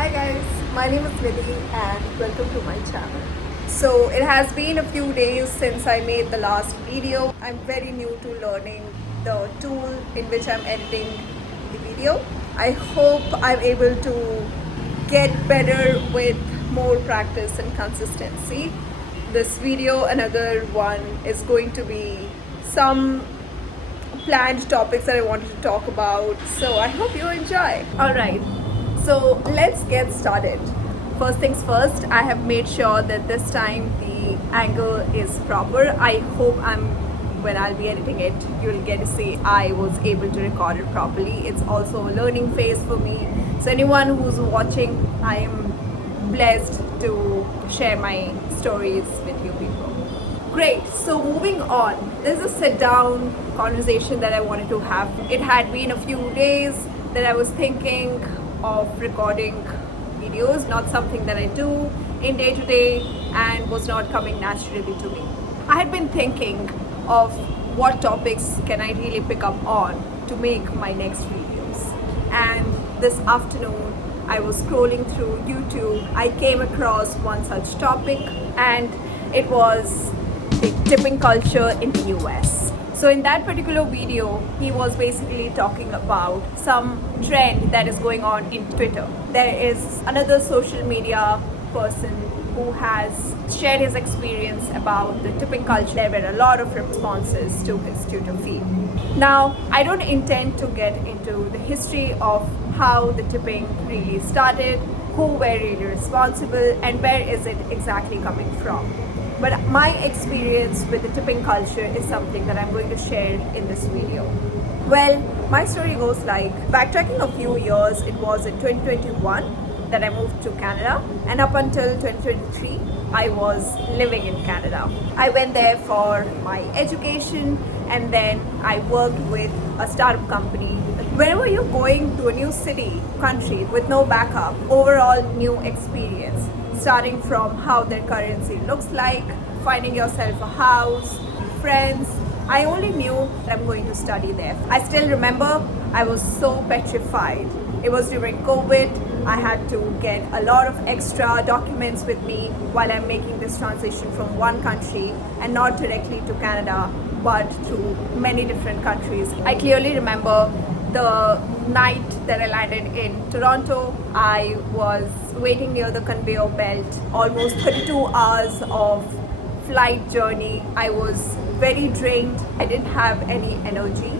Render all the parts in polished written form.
Hi guys, my name is Nidhi and welcome to my channel. So it has been a few days since I made the last video. I'm very new to learning the tool in which I'm editing the video. I hope I'm able to get better with more practice and consistency. This video, another one, is going to be some planned topics that I wanted to talk about. So I hope you enjoy. Alright, so let's get started. First things first, I have made sure that this time the angle is proper. I hope when I'll be editing it, you'll get to see I was able to record it properly. It's also a learning phase for me. So anyone who's watching, I am blessed to share my stories with you people. Great. So moving on, there's a sit down conversation that I wanted to have. It had been a few days that I was thinking of recording videos, not something that I do in day to day and was not coming naturally to me. I had been thinking of what topics can I really pick up on to make my next videos. And this afternoon, I was scrolling through YouTube. I came across one such topic, and it was the tipping culture in the US. So in that particular video, he was basically talking about some trend that is going on in Twitter. There is another social media person who has shared his experience about the tipping culture. There were a lot of responses to his Twitter feed. Now, I don't intend to get into the history of how the tipping really started, who were really responsible, and where is it exactly coming from. But my experience with the tipping culture is something that I'm going to share in this video. Well, my story goes like, backtracking a few years, it was in 2021 that I moved to Canada, and up until 2023, I was living in Canada. I went there for my education, and then I worked with a startup company. Whenever you're going to a new city, country with no backup, overall new experience, starting from how their currency looks like, finding yourself a house, friends. I only knew that I'm going to study there. I still remember I was so petrified. It was during COVID. I had to get a lot of extra documents with me while I'm making this transition from one country, and not directly to Canada, but to many different countries. I clearly remember the night that I landed in Toronto. I was waiting near the conveyor belt, almost 32 hours of flight journey. I was very drained. I didn't have any energy,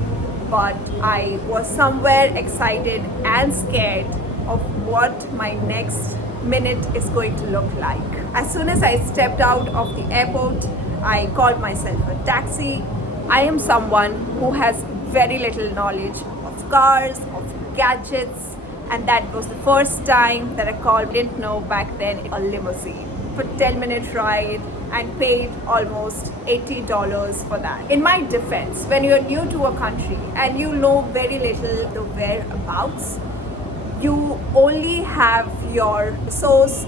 but I was somewhere excited and scared of what my next minute is going to look like. As soon as I stepped out of the airport, I called myself a taxi. I am someone who has very little knowledge of cars, of gadgets, and that was the first time that I called, didn't know back then, a limousine for 10-minute ride, and paid almost $80 for that. In my defense, when you're new to a country and you know very little the whereabouts, you only have your source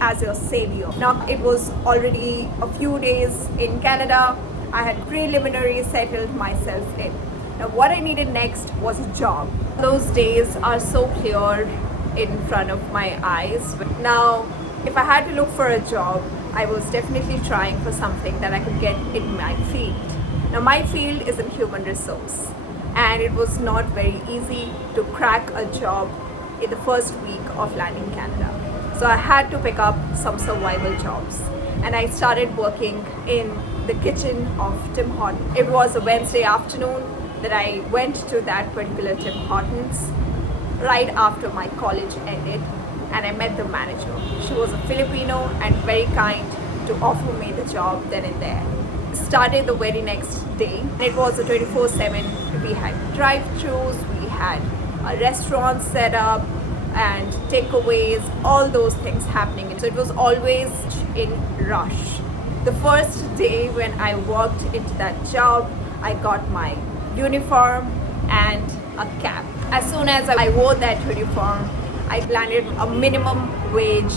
as your savior. Now, it was already a few days in Canada. I had preliminary settled myself in. Now, what I needed next was a job. Those days are so clear in front of my eyes. Now, if I had to look for a job, I was definitely trying for something that I could get in my field. Now, my field is in human resource, and it was not very easy to crack a job in the first week of landing Canada. So I had to pick up some survival jobs, and I started working in the kitchen of Tim Hortons. It was a Wednesday afternoon that I went to that particular Tim Hortons right after my college ended, and I met the manager. She was a Filipino and very kind to offer me the job then and there. Started the very next day. It was a 24/7. We had drive-thrus, we had a restaurant set up, and takeaways, all those things happening. So it was always in rush. The first day when I walked into that job, I got my uniform and a cap. As soon as I wore that uniform, I landed a minimum wage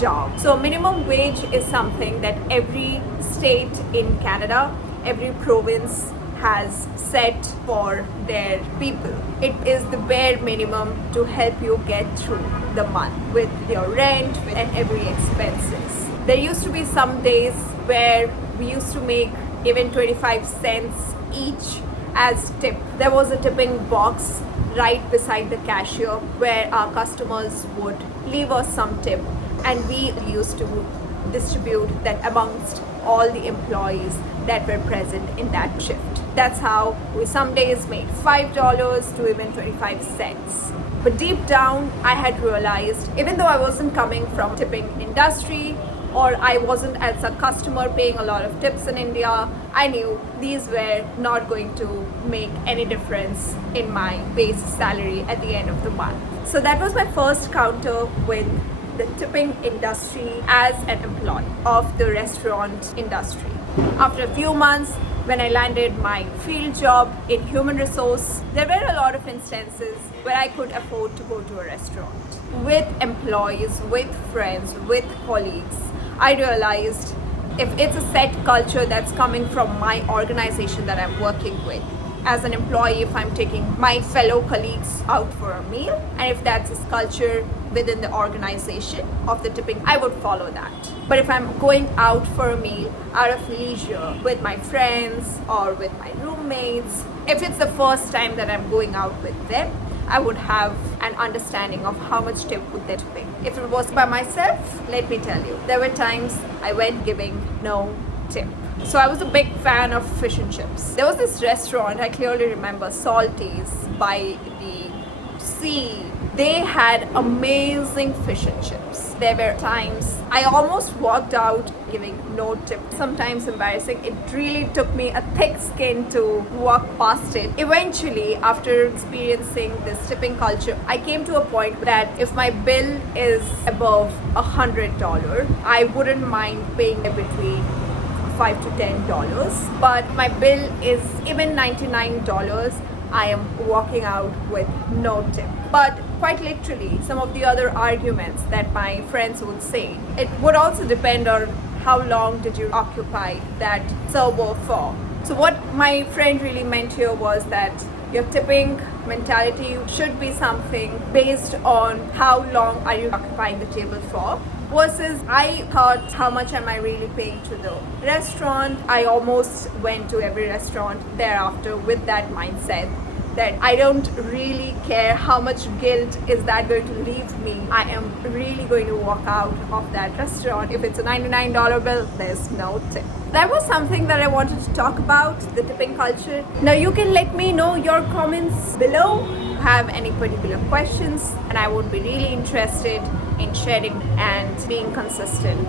job. So minimum wage is something that every state in Canada, every province has set for their people. It is the bare minimum to help you get through the month with your rent and every expenses. There used to be some days where we used to make even 25 cents each as tip. There was a tipping box right beside the cashier where our customers would leave us some tip, and we used to distribute that amongst all the employees that were present in that shift. That's how we some days made $5 to even 25 cents. But deep down, I had realized, even though I wasn't coming from tipping industry, or I wasn't as a customer paying a lot of tips in India, I knew these were not going to make any difference in my base salary at the end of the month. So that was my first counter with the tipping industry as an employee of the restaurant industry. After a few months, when I landed my field job in human resource, there were a lot of instances where I could afford to go to a restaurant. With employees, with friends, with colleagues, I realized if it's a set culture that's coming from my organization that I'm working with, as an employee, if I'm taking my fellow colleagues out for a meal, and if that's a culture within the organization of the tipping, I would follow that. But if I'm going out for a meal out of leisure with my friends or with my roommates, if it's the first time that I'm going out with them, I would have an understanding of how much tip would they pay. If it was by myself, let me tell you, there were times I went giving no tip. So I was a big fan of fish and chips. There was this restaurant, I clearly remember, Salty's by the sea. They had amazing fish and chips. There were times I almost walked out giving no tip. Sometimes embarrassing. It really took me a thick skin to walk past it. Eventually, after experiencing this tipping culture, I came to a point that if my bill is above $100, I wouldn't mind paying between $5 to $10. But my bill is even $99. I am walking out with no tip. But quite literally, some of the other arguments that my friends would say, it would also depend on how long did you occupy that server for. So what my friend really meant here was that your tipping mentality should be something based on how long are you occupying the table for, versus I thought, how much am I really paying to the restaurant? I almost went to every restaurant thereafter with that mindset that I don't really care how much guilt is that going to leave me. I am really going to walk out of that restaurant. If it's a $99 bill, there's no tip. That was something that I wanted to talk about, the tipping culture. Now you can let me know your comments below. Have any particular questions, and I would be really interested in sharing and being consistent.